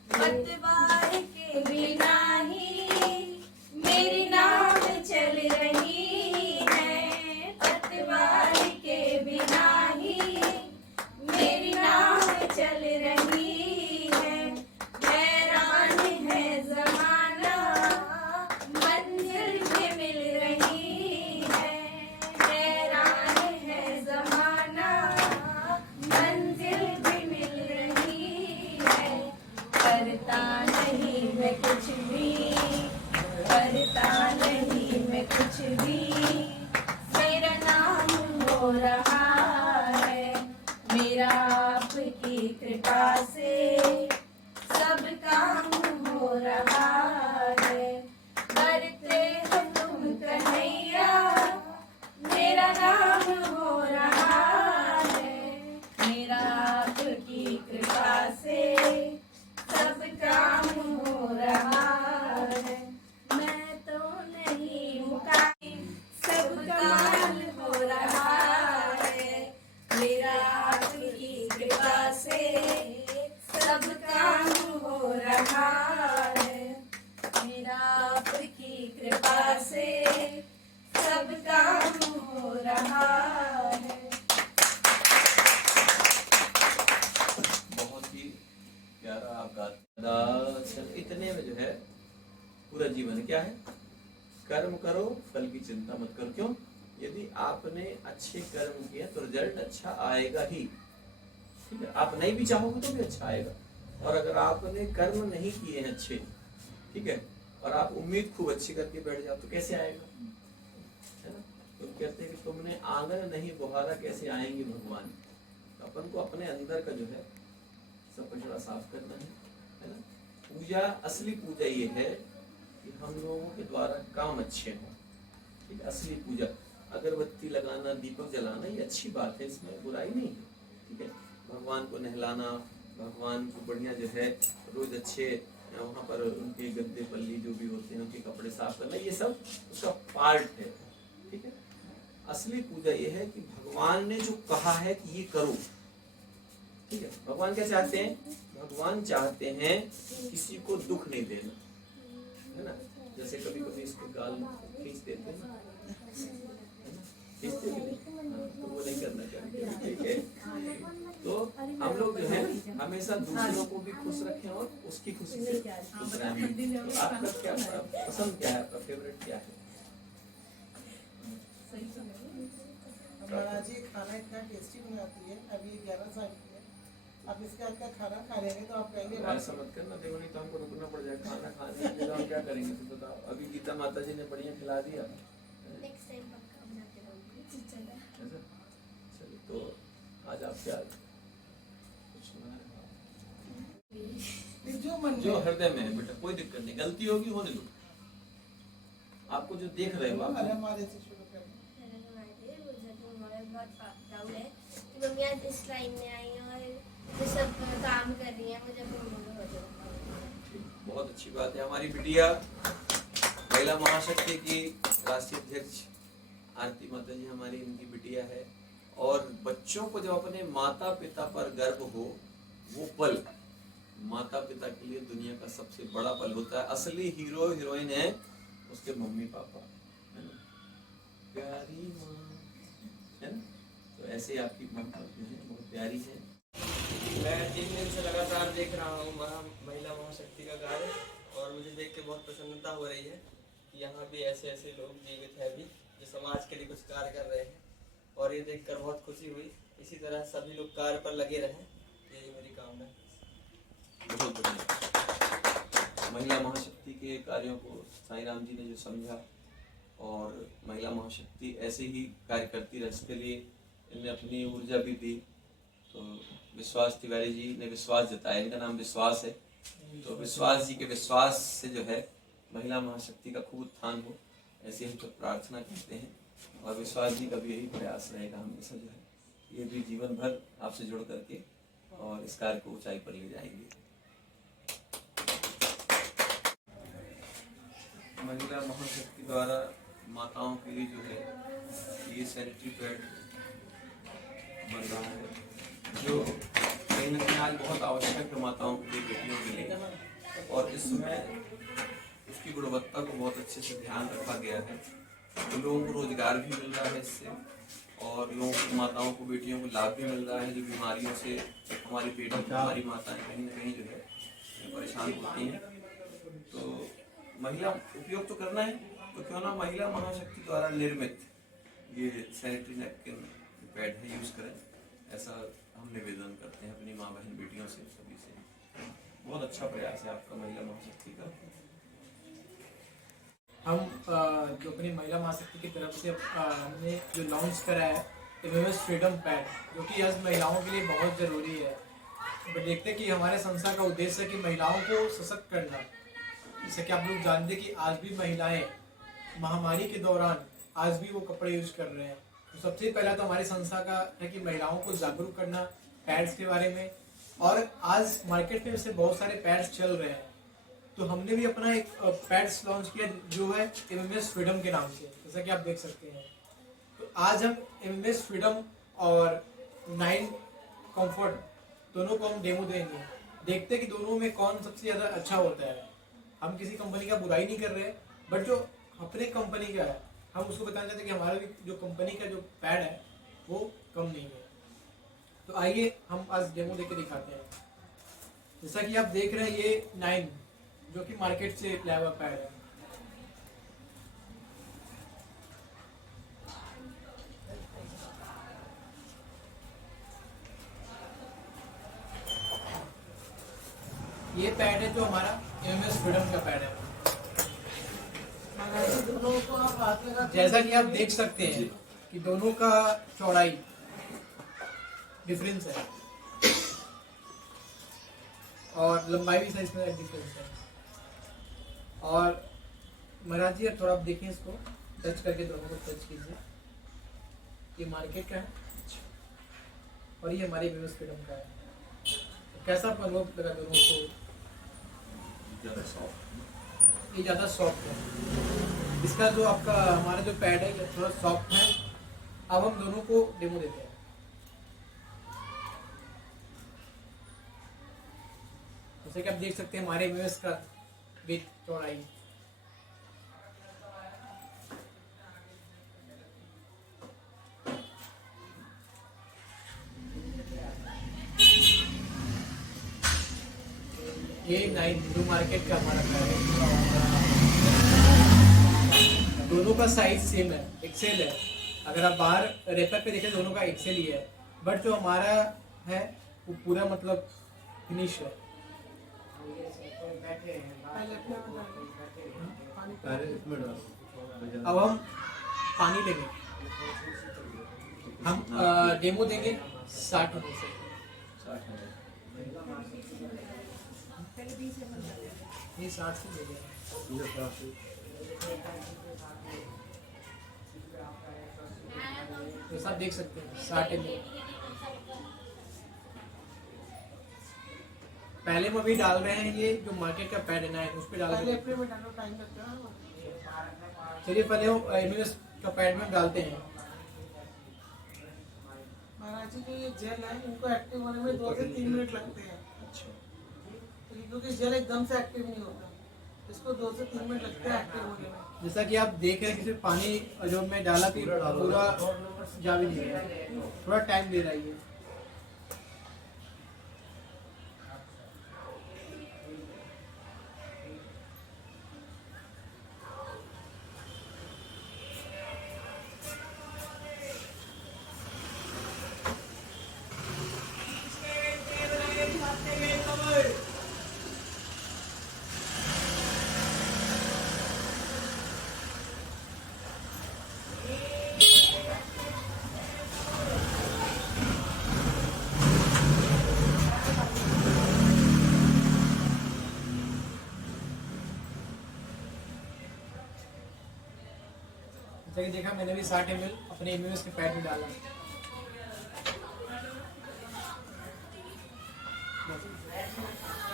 पतवार के बिना ही मेरी नाव चल रही है। पतवार के बिना ही मेरी नाव चल रही है। हैरान है ज़माना, मंजिल भी मिल रही है। हैरान है ज़माना, मंजिल भी मिल रही है। करता नहीं मैं कुछ भी, करता नहीं मैं कुछ भी, मेरा नाम हो रहा है। मेरा आपकी कृपा से सब काम हो रहा है। करते हो तुम कन्हैया, मेरा नाम हो रहा है। मेरा आपकी कृपा से सब काम हो रहा है। मैं तो नहीं मुकाई, सब काम हो रहा है। मेरा आपकी कृपा से सब काम हो रहा है। मेरा आपकी कृपा से सब काम हो रहा है। बहुत ही प्यारा आप गाते। इतने में जो है पूरा जीवन क्या है, कर्म करो फल की चिंता मत करो। क्यों? यदि आपने अच्छे कर्म किए तो रिजल्ट अच्छा आएगा ही। ठीक है, आप नहीं भी चाहोगे तो भी अच्छा आएगा। और अगर आपने कर्म नहीं किए हैं अच्छे, ठीक है, और आप उम्मीद खूब अच्छी करके बैठ जाओ तो कैसे आएगा? तो कहते हैं कि तुमने आंगन नहीं बुहारा कैसे आएंगे भगवान। तो अपन को अपने अंदर का जो है सब कचरा साफ करना है ना। पूजा, असली पूजा ये है कि हम लोगों के द्वारा काम अच्छे हों, ठीक है। असली पूजा अगरबत्ती लगाना, दीपक जलाना, ये अच्छी बात है, इसमें बुराई नहीं है, ठीक है। भगवान को नहलाना, भगवान को बढ़िया जो है रोज अच्छे वहाँ पर उनके गद्दे पल्ली जो भी होते हैं उनके कपड़े साफ करना, ये सब उसका पार्ट है, ठीक है। असली पूजा ये है कि भगवान ने जो कहा है कि ये करो, ठीक है। भगवान क्या चाहते हैं? भगवान चाहते हैं किसी को दुख नहीं देना, है ना। जैसे कभी कभी इसको गाल खींच देते हैं, खींचते भी नहीं, तो वो नहीं करना चाहिए, ठीक है। तो हम लोग जो है हमेशा दूसरों को भी खुश रखें और उसकी खुशी से खुश रहें। तो आपका क्या पसंद क्या है, आपका फेवरेट क्या है? महाराज जी खाना इतना टेस्टी बनाती है, अभी 11 साल की है, आप इसके हाथ का खाना खा लेंगे तो आप कहेंगे ऐसा मत करना, देखो नहीं तो हमको रुकना पड़ जाएगा खाना खाने के लिए, हम क्या करेंगे तो बताओ। अभी गीता माता जी ने बढ़िया खिला दिया, नेक्स्ट टाइम पक्का बनाते रहूंगी। ऐसा। चलिए तो आज आप क्या कुछ सुना है? जो मन जो हृदय में है बेटा, कोई दिक्कत नहीं, गलती होगी होने दो। आपको जो देख रहे हो आप, हमारे से शुरू करें। बहुत डाउट है कि मम्मी आज इस लाइन में आई और जो सब काम कर रही है मुझे हो जाए। बहुत अच्छी बात है। हमारी बिटिया महिला महाशक्ति की राष्ट्रीय अध्यक्ष आरती माता जी हमारी इनकी बिटिया है। और बच्चों को जब अपने माता पिता पर गर्व हो, वो पल माता पिता के लिए दुनिया का सबसे बड़ा पल होता है। असली हीरो हीरोइन है उसके मम्मी पापा, है ना। प्यारी माँ, है ना। तो ऐसे आपकी मम्मा जो है बहुत प्यारी है। मैं 3 दिन से लगातार देख रहा हूँ महिला महाशक्ति का कार्य, और मुझे देख के बहुत प्रसन्नता हो रही है कि यहाँ भी ऐसे ऐसे लोग जीवित हैं अभी जो समाज के लिए कुछ कार्य कर रहे हैं, और ये देखकर बहुत खुशी हुई। इसी तरह सभी लोग कार्य पर लगे रहें, यही मेरी कामना है। बहुत बढ़िया। महिला महाशक्ति के कार्यों को साईं राम जी ने जो समझा, और महिला महाशक्ति ऐसे ही कार्य करती रहे, इसके लिए इनने अपनी ऊर्जा भी दी। तो विश्वास तिवारी जी ने विश्वास जताया, इनका नाम विश्वास है। तो विश्वास जी के विश्वास से जो है महिला महाशक्ति का खूब उत्थान हो, ऐसी हम तो प्रार्थना करते हैं। और विश्वास जी का भी यही प्रयास रहेगा हमेशा जो है ये भी जीवन भर आपसे जुड़ करके और इस कार्य को ऊंचाई पर ले जाएंगे। महिला महाशक्ति द्वारा माताओं के लिए जो है ये सैनिटरी पैड बन रहा है, जो कहीं ना कहीं आज बहुत आवश्यक है माताओं के लिए, बेटियों के लिए। और इसमें इसकी गुणवत्ता को बहुत अच्छे से ध्यान रखा गया है। तो लोगों को रोजगार भी मिल रहा है इससे, और लोगों को, माताओं को, बेटियों को लाभ भी मिल रहा है जो बीमारियों से हमारी बेटियां, हमारी माताएं कहीं ना कहीं जो है परेशान होती हैं। तो महिला उपयोग तो करना है, तो क्यों ना महिला महाशक्ति द्वारा निर्मित ये सैनिटरी नैपकिन पैड है यूज करें, ऐसा हम निवेदन करते हैं अपनी माँ बहन बेटियों से, सभी से। बहुत अच्छा प्रयास है आपका महिला महाशक्ति का। हम जो अपनी महिला महाशक्ति की तरफ से हमने जो लॉन्च करा है MMS फ्रीडम पैड, जो कि आज महिलाओं के लिए बहुत ज़रूरी है। बट देखते कि हमारे संस्था का उद्देश्य है कि महिलाओं को सशक्त करना। जैसे कि आप लोग जानते कि आज भी महिलाएं महामारी के दौरान आज भी वो कपड़े यूज कर रहे हैं। तो सबसे पहला तो हमारी संस्था का है कि महिलाओं को जागरूक करना पैड्स के बारे में। और आज मार्केट में से बहुत सारे पैड्स चल रहे हैं, तो हमने भी अपना एक पैड्स लॉन्च किया जो है MMS फ्रीडम के नाम से, जैसा कि आप देख सकते हैं। तो आज हम MMS फ्रीडम और 9 कंफर्ट दोनों को हम डेमो देंगे, देखते हैं कि दोनों में कौन सबसे ज़्यादा अच्छा होता है। हम किसी कंपनी का बुराई नहीं कर रहे, बट जो अपने कंपनी का है हम उसको बताना चाहते हैं कि हमारा भी जो कंपनी का जो पैड है वो कम नहीं है। तो आइए हम आज डेमो देके दिखाते हैं। जैसा कि आप देख रहे हैं ये 9 जो कि मार्केट से लाया हुआ पैड है। ये पैड है जो हमारा MMS फ्रीडम का पैड है। दोनों को आप हाथ लगा के जैसा कि आप देख सकते हैं कि दोनों का चौड़ाई डिफरेंस है और लंबाई भी साइज में डिफरेंस है। और महाराज जी अब थोड़ा आप देखें इसको, टच करके दोनों को टच कीजिए। ये मार्केट का है और ये हमारे व्यूअर्स फ्रीडम का है। तो कैसा आपको अनुभव लगा दोनों को? ये ज़्यादा सॉफ्ट है। इसका जो आपका हमारा जो पैड है ये थोड़ा सॉफ्ट है। अब हम दोनों को डेमो देते हैं। जैसे कि आप देख सकते हैं हमारे व्यूअर्स का वेट चौड़ाई। ये 9 जो मार्केट का हमारा पैड है, दोनों का साइज सेम है, एक्सेल है। अगर आप बाहर रेपर पे देखें दोनों का एक्सेल ही है, बट जो हमारा है वो पूरा मतलब फिनिश है। अब हम पानी लेंगे, हम डेमो देंगे 60 मिनट से। ये 60 से ले लिया। जैसा आप देख सकते हैं 60 ml। पहले हम अभी डाल रहे हैं ये जो मार्केट का पैड है ना उस पे डाल रहे हैं। टाइम लगता है। चलिए पहले हम एमएस का पैड में डालते हैं। महाराज जी जो ये जेल है इनको एक्टिव होने में 2 से 3 मिनट लगते हैं। क्योंकि जेल एकदम से एक्टिव नहीं होता, इसको 2 से 3 मिनट लगते हैं एक्टिव होने में। जैसा कि आप देख रहे हैं कि पानी जो मैं डाला थी पूरा जा भी नहीं रहा, थोड़ा टाइम ले रहा है ये। जैसा कि देखा मैंने भी 60 ml अपने एमएस के पैड में डाला।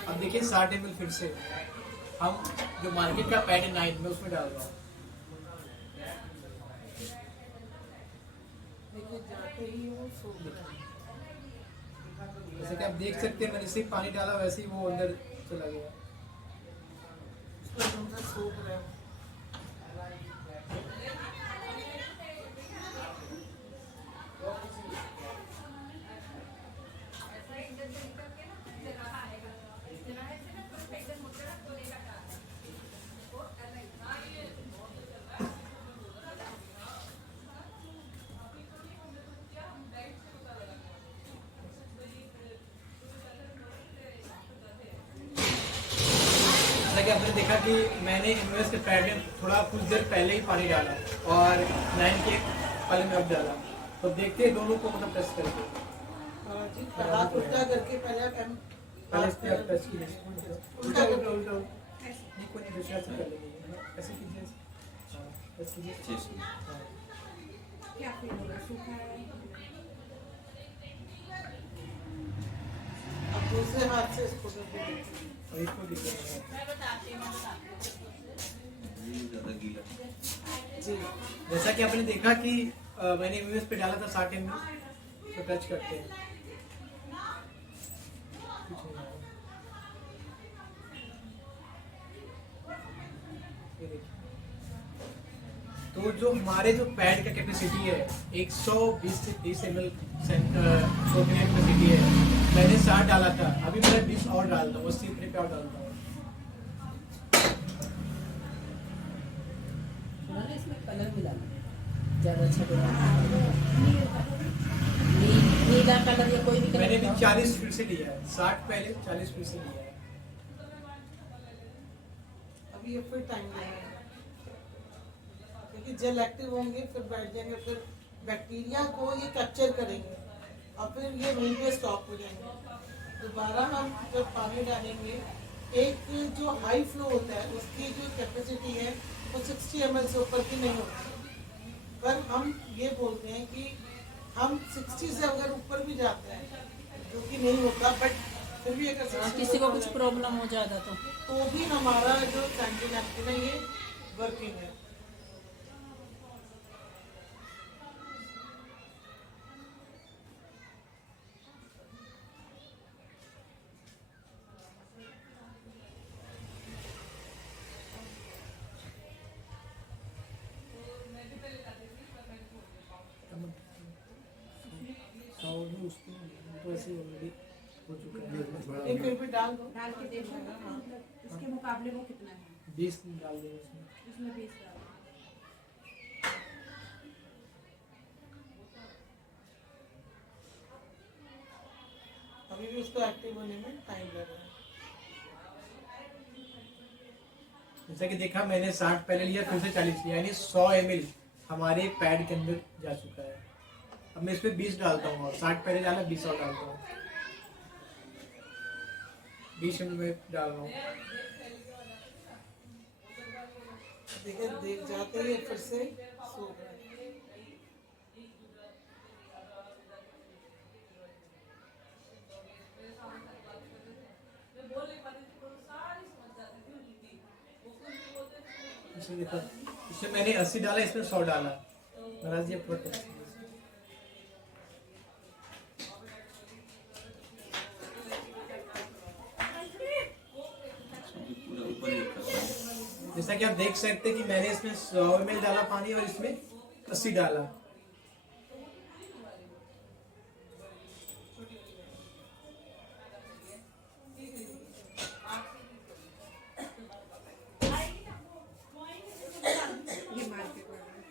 अब देखिए 60 ml फिर से हम जो मार्केट का पैड है 9 में उसमें डाल रहा हूँ। जैसे कि आप देख सकते हैं मैंने सिर्फ पानी डाला वैसे ही वो अंदर चला गया। कि आपने देखा कि मैंने एमएस के पैड में थोड़ा कुछ देर पहले ही पानी डाला और 9 के पहले में अब डाला, तो देखते हैं दोनों को मतलब टेस्ट करके। हाथ उल्टा करके पहले इस पे आप टच कीजिए, उल्टा नहीं कोई नहीं दूसरा से कर लेंगे, ऐसे कीजिए, टच कीजिए। क्या फील हो रहा है? सूखा है? अब दूसरे हाथ से इसको और इसको दीजिए। जैसा कि आपने देखा कि मैंने एमएस पे डाला था 60 ml, तो टच करते हैं। तो जो हमारे जो पैड का कैपेसिटी है 120 से 30 ml कैपेसिटी है, मैंने 60 डाला था, अभी मैं 20 और डालता हूँ, 80 पे और डालता हूँ। इसमें कलर मिला ज़्यादा अच्छा नीला कलर या कोई भी कलर। मैंने भी 40 फिर से लिया है, 60 पहले 40 फिर से लिया है। अभी ये फिर टाइम लगेगा। क्योंकि जेल एक्टिव होंगे फिर बैठ जाएंगे, फिर बैक्टीरिया को ये कैप्चर करेंगे और फिर ये वहीं पे स्टॉप हो जाएंगे। दोबारा हम जब पानी डालेंगे, एक जो हाई फ्लो होता है उसकी जो कैपेसिटी है वो 60 ml से ऊपर की नहीं होती, पर हम ये बोलते हैं कि हम 60 से अगर ऊपर भी जाते हैं, जो कि नहीं होता, बट फिर भी अगर 60 किसी को कुछ प्रॉब्लम हो जाता तो भी हमारा जो सैनिटरी नैपकिन है ये वर्किंग है। ये फिर भी डाल दो। डाल के देखो इसके मुकाबले वो कितना है। 20 डाल देंगे इसमें। इसमें 20 डाल। अभी भी उसको एक्टिव होने में टाइम लग रहा है। जैसा कि देखा मैंने 60 पहले लिया, फिर से 40 लिया, यानी 100 ml हमारे पैड के अंदर जा चुका है। अब मैं इस पे 20 डालता हूँ और 60 पहले डाला, 20 और डालता हूँ। 20 ml में डाल रहा हूँ। देखिए देख जाते ही फिर से सो गए। इसे देखो, इसमें मैंने 80 डाला, इसमें 100 डाला। महाराज जी पूरा ऊपर ही रखा है। जैसा कि आप देख सकते हैं कि मैंने इसमें 100 ml डाला पानी और इसमें 80 डाला।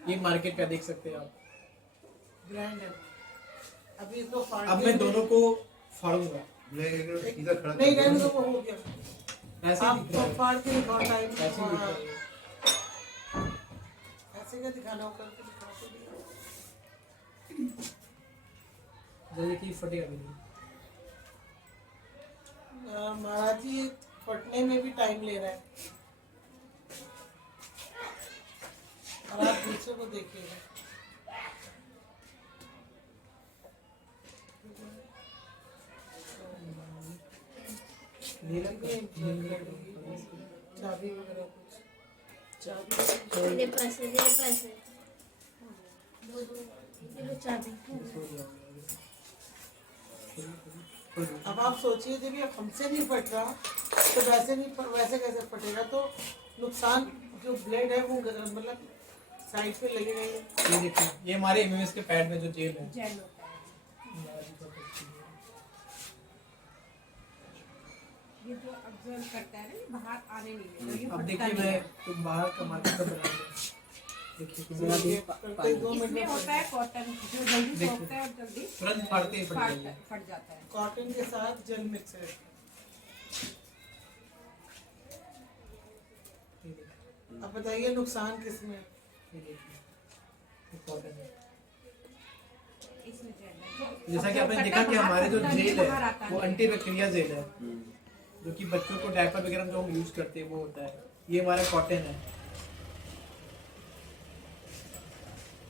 ये मार्केट का देख सकते हैं आप, ब्रांड है। अभी इसको फाड़ अब के मैं दोनों को फाड़ूंगा। इधर खड़ा नहीं रहने दो, वो हो गया। ऐसे आप दिख रहा है, फाड़ के दिखाओ टाइम। ऐसे ही दिख रहा है। ऐसे क्या दिखाना होगा, करके दिखाओ तो दिखाओ। जैसे कि फटेगा भी नहीं। महाराज जी ये फटने में भी टाइम ले रहा है, और आप दूसरे को देखिएगा। चाबी वगैरह कुछ, चाबी मेरे पास है, मेरे पास है। देखो चाबी। अब आप सोचिए जब ये हमसे नहीं फट रहा तो वैसे नहीं, वैसे कैसे फटेगा? तो नुकसान जो ब्लेड है वो मतलब साइड पे लगेगा। ये देखिए, ये हमारे एमएमएस के पैड में जो जेल है, जेल होता है। ये जो ऑब्जर्व करता है ना, ये बाहर आने नहीं देता, ये अब फटता देखिए नहीं है। मैं तो बाहर का मार्केट का बना रहा देखिए कि जरा भी करते 2 मिनट इसमें में होता है कॉटन, जो जल्दी देखिए। सोखता है और जल्दी तुरंत फाड़ते ही फट जाएगी। फट जाता है। कॉटन के साथ जेल मिक्स है। ये देखिए, अब बताइए नुकसान किसमें है? ये देखिए, ये कॉटन है। इसमें जेल है। जैसा कि आपने देखा कि हमारे जो जेल है वो एंटी बैक्टीरिया जेल है, जो कि बच्चों को डायपर वगैरह जो हम यूज करते हैं वो होता है। ये हमारा कॉटन है।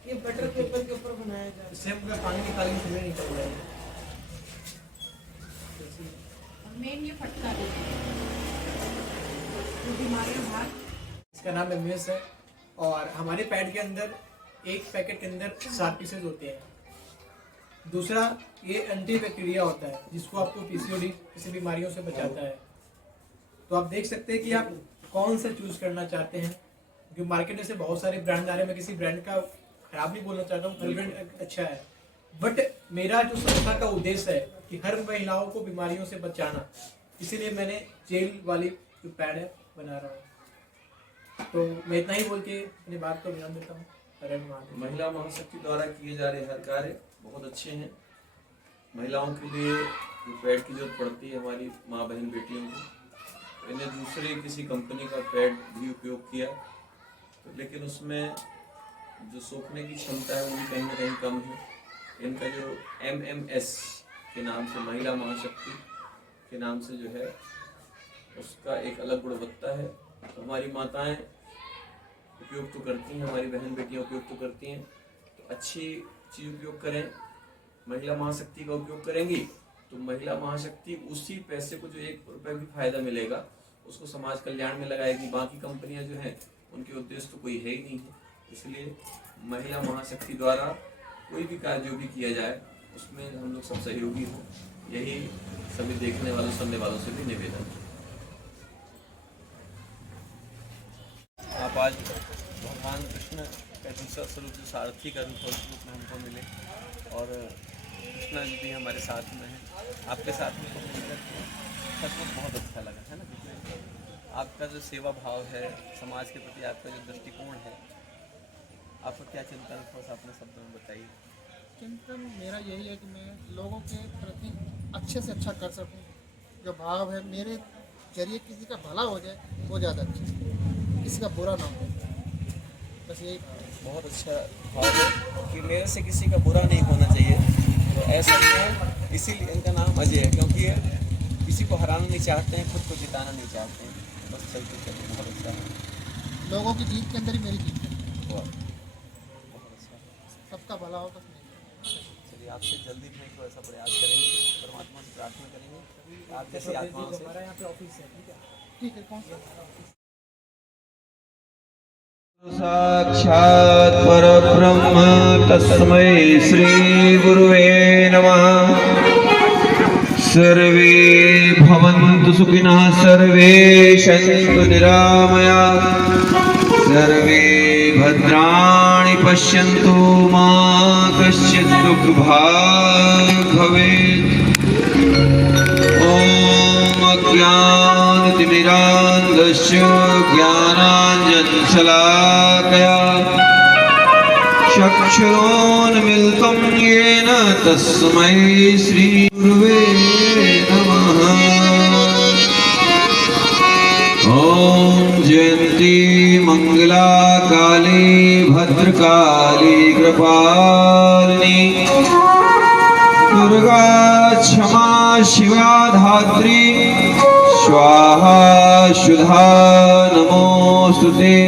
ये बटर पेपर के ऊपर बनाया जाता है। इससे हम अगर पानी निकालेंगे तो नहीं निकल जाएगा। और मेन ये फटता नहीं है। जो बीमारियां बाहर, इसका नाम एमएस है और हमारे पैड के अंदर एक पैकेट के अंदर 7 पीसेज होते हैं। दूसरा ये एंटी बैक्टीरिया होता है जिसको आपको पीसीओडी किसी बीमारियों से बचाता है। तो आप देख सकते हैं कि आप कौन सा चूज करना चाहते हैं, क्योंकि मार्केट में से बहुत सारे ब्रांड आ रहे हैं। मैं किसी ब्रांड का खराब नहीं बोलना चाहता हूँ, हर ब्रांड अच्छा है, बट मेरा जो संस्था का उद्देश्य है कि हर महिलाओं को बीमारियों से बचाना, इसीलिए मैंने जेल वाली जो पैड है बना रहा हूँ। तो मैं इतना ही बोल के अपनी बात को विराम देता हूँ। हरे महादेव। महिला महाशक्ति द्वारा किए जा रहे हर कार्य बहुत अच्छे हैं। महिलाओं के लिए जो पैड की जरूरत पड़ती है हमारी माँ बहन बेटियों को, मैंने दूसरे किसी कंपनी का पैड भी उपयोग किया, तो लेकिन उसमें जो सोखने की क्षमता है वो भी कहीं ना कहीं कम है। इनका जो MMS के नाम से, महिला महाशक्ति के नाम से जो है उसका एक अलग गुणवत्ता है। तो हमारी माताएं उपयोग तो करती हैं, हमारी बहन बेटियां उपयोग तो करती हैं, तो अच्छी चीज़ उपयोग करें। महिला महाशक्ति का उपयोग करेंगी तो महिला महाशक्ति उसी पैसे को, जो 1 रुपये भी फायदा मिलेगा, उसको समाज कल्याण में लगाएगी। बाकी कंपनियां जो हैं उनके उद्देश्य तो कोई है ही नहीं है। इसलिए महिला महाशक्ति द्वारा कोई भी कार्य जो भी किया जाए उसमें हम लोग सब सहयोगी हों, यही सभी देखने वालों, सुनने वालों से भी निवेदन है। आप आज भगवान कृष्ण का दूसरा स्वरूप जो सारथी का रूप में हमको मिले, और कृष्णा जी भी हमारे साथ में हैं, आपके साथ में मिलकर सचमुच बहुत अच्छा लगा है ना। आपका जो सेवा भाव है, समाज के प्रति आपका जो दृष्टिकोण है, आपका क्या चिंतन है, थोड़ा सा अपने शब्दों में बताइए। चिंतन मेरा यही है कि मैं लोगों के प्रति अच्छे से अच्छा कर सकूं। जो भाव है मेरे जरिए किसी का भला हो जाए वो ज़्यादा अच्छा है, किसी का बुरा ना हो, बस यही भाव है। बहुत अच्छा भाव है कि मेरे से किसी का बुरा नहीं होना चाहिए। तो ऐसा ही है, इसीलिए इनका नाम अजय है, क्योंकि ये किसी को हराना नहीं चाहते हैं, खुद को जिताना नहीं चाहते हैं, बस चलते चलते। बहुत अच्छा है, लोगों की जीत के अंदर ही मेरी जीत है। बहुत अच्छा है। सबका भला हो, बस नहीं। चलिए, आपसे जल्दी भेंट हो ऐसा प्रयास करेंगे, परमात्मा से प्रार्थना करेंगे आप जैसी आत्माओं से। हमारा यहाँ पे ऑफिस है, ठीक है? ठीक है, कौन सा? साक्षात् परब्रह्म तस्मै श्री गुरुवे नमः। सर्वे भवन्तु सुखिनः, सर्वे सन्तु निरामयाः, सर्वे भद्राणि पश्यन्तु, मा कश्चित् दुःखभाग् भवेत्। ॐ अज्ञानतिमिरान्धस्य ज्ञानाञ्जनशलाकया चक्षुरोन्मिलितं येन तस्मै श्रीगुरुवे नमः। ॐ जयन्ती मंगला काली भद्रकाली कृपालिनी दुर्गा क्षमा शिवा धात्री स्वाहा सुधा नमोस्तुते।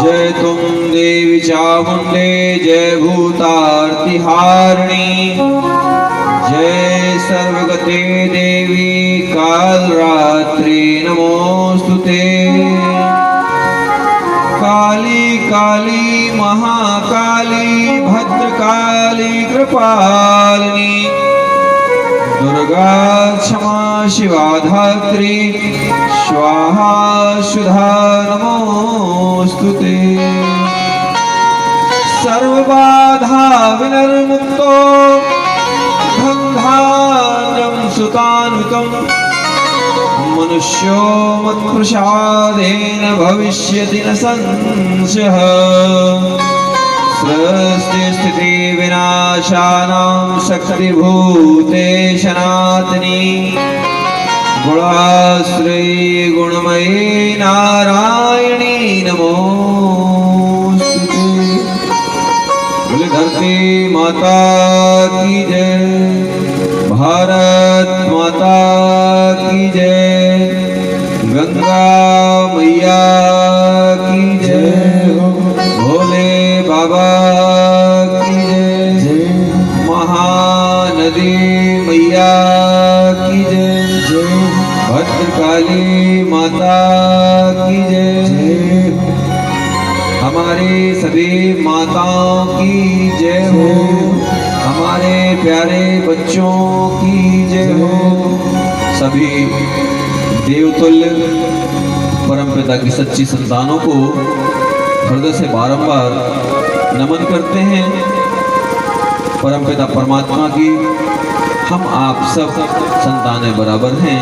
जय तुम देवी चामुंडे, जय भूतार्तिहारिणी, जय सर्वगते देवी कालरात्रि नमोस्तुते। काली काली महाकाली भद्रकाली कृपालिनी दुर्गा क्षमा शिवा धात्री स्वाहा सुधा नमोस्तुते। सर्वबाधा विनिर्मुक्तो धन्धान्यं सुतानुतं मनुष्यो मत्प्रसादेन भविष्यति न संशयः। सृष्टि स्थिति विनाशानां शक्तिभूते सनातनी गुणाश्री गुणमयी नारायणी नमोस्तुते। बोले धरती माता की जय, भारत माता की जय, गंगा मैया की जय, भोले बाबा की जय, महानदी मैया की जय, भद्रकाली माता की जय। हमारी सभी माताओं की जय हो, हमारे प्यारे बच्चों की जय हो। सभी देवतुल्य परमपिता की सच्ची संतानों को हृदय से बारंबार नमन करते हैं। परमपिता परमात्मा की हम आप सब संतानें बराबर हैं।